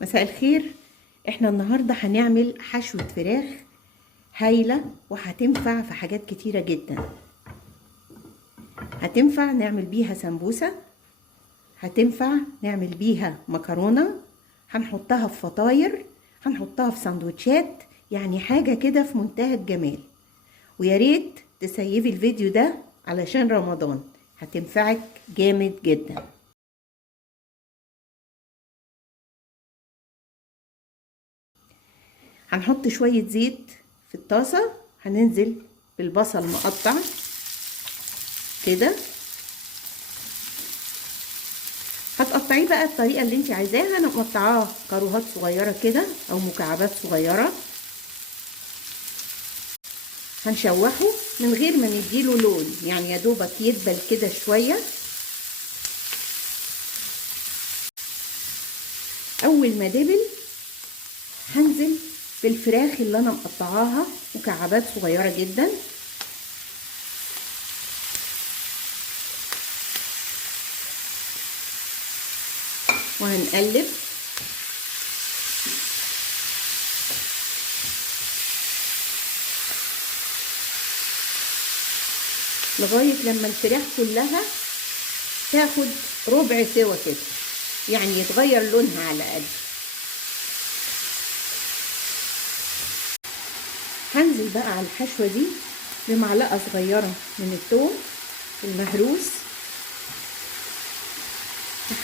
مساء الخير. احنا النهاردة هنعمل حشوة فراخ هايلة وهتنفع في حاجات كتيرة جدا. هتنفع نعمل بيها سمبوسة، هتنفع نعمل بيها مكرونة، هنحطها في فطاير، هنحطها في سندوتشات، يعني حاجة كده في منتهى الجمال. ويا ريت تسيبي الفيديو ده علشان رمضان، هتنفعك جامد جدا. هنحط شوية زيت في الطاسة، هننزل بالبصل مقطع كده، هتقطعيه بقى الطريقة اللي انت عايزاها. انا مقطعاه كروهات صغيرة كده او مكعبات صغيرة. هنشوحه من غير ما نديله لون، يعني يا دوبك يدبل كده شوية. اول ما دبل هنزل بالفراخ اللي انا مقطعاها مكعبات صغيرة جدا، وهنقلب لغاية لما الفراخ كلها تاخد ربع سوا كده، يعني يتغير لونها على الأقل. هنزل بقى على الحشوة دي بمعلقة صغيرة من الثوم المهروس،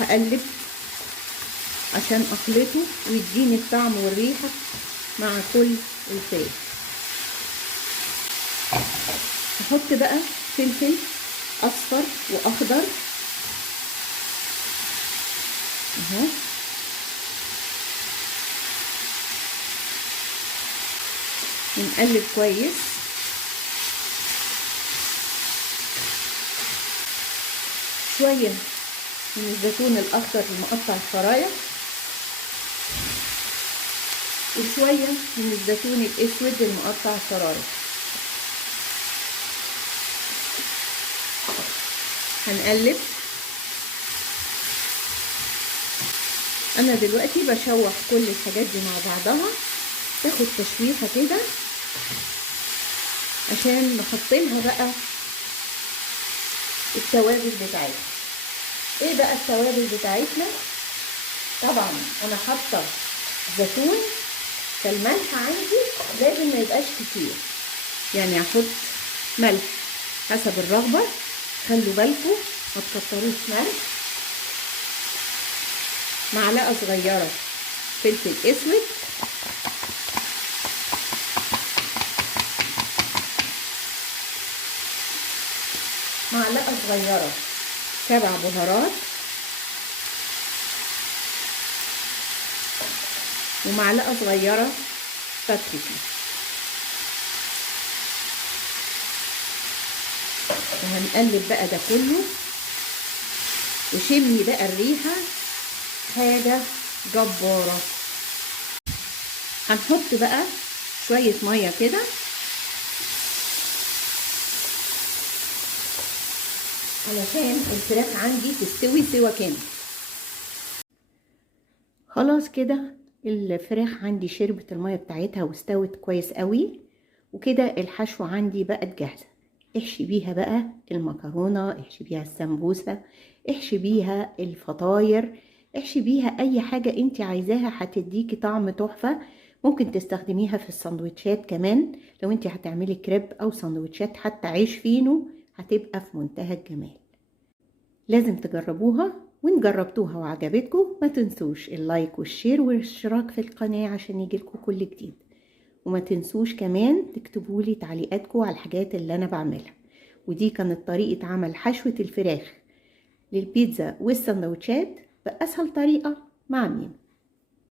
هقلب عشان اخلطه ويديني الطعم والريحة مع كل الفراخ. هحط بقى فلفل اصفر واخضر اهو، ونقلب كويس. شوية من الزيتون الاخضر المقطع شرايح، وشوية من الزيتون الاسود المقطع شرايح. هنقلب. انا دلوقتي بشوح كل الحاجات دي مع بعضها تاخد تشويحه كده عشان نحط لها بقى التوابل بتاعتها. ايه بقى التوابل بتاعتنا؟ طبعا انا حاطه زيتون، فالملح عندي لازم ما يبقاش كتير، يعني احط ملح حسب الرغبه. خلوا بالكم ما تكتروش ملح. معلقه صغيره فلفل اسود، معلقه صغيره سبع بهارات، ومعلقه صغيره بابريكا. وهنقلب بقى ده كله، وشمي بقى الريحه حاجه جباره. هنحط بقى شويه ميه كده علشان الفراخ عندي تستوي سوا كامل. خلاص كده الفراخ عندي شربت الميه بتاعتها واستوت كويس قوي، وكده الحشوه عندي بقت جاهزه. احشي بيها بقى المكرونه، احشي بيها السمبوسه، احشي بيها الفطاير، احشي بيها اي حاجه انت عايزاها هتديكي طعم تحفه. ممكن تستخدميها في السندوتشات كمان، لو انت هتعملي كريب او سندوتشات حتى عيش فينو هتبقى في منتهى الجمال. لازم تجربوها، وان جربتوها وعجبتكم ما تنسوش اللايك والشير والاشتراك في القناة عشان يجيلكم كل جديد. وما تنسوش كمان تكتبولي تعليقاتكم على الحاجات اللي انا بعملها. ودي كانت طريقة عمل حشوة الفراخ للبيتزا والسندوتشات بأسهل طريقة مع ميم.